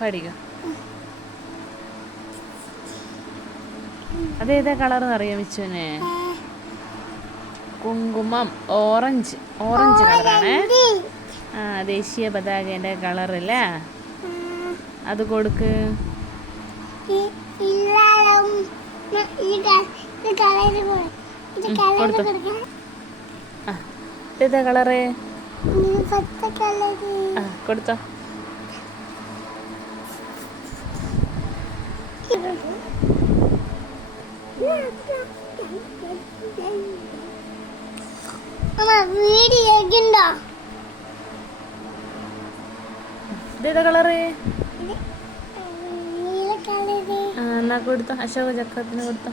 പഠിക്കാം. അതേതാ കളർ അറിയാം വിച്ചുവിനെ കുങ്കുമം ഓറഞ്ച് ഓറഞ്ച്. കളറാണേ ആ ദേശീയ പതാകേന്റെ കളറല്ലേ അത് കൊടുക്ക്. കൊടുത്തോ. ആ ഇതേതാ കളറ് കൊടുത്തോ. ഇതേതാ കളറ്? എന്നാ കൊടുത്തോ. അശോക ചക്രത്തിന് കൊടുത്തോ.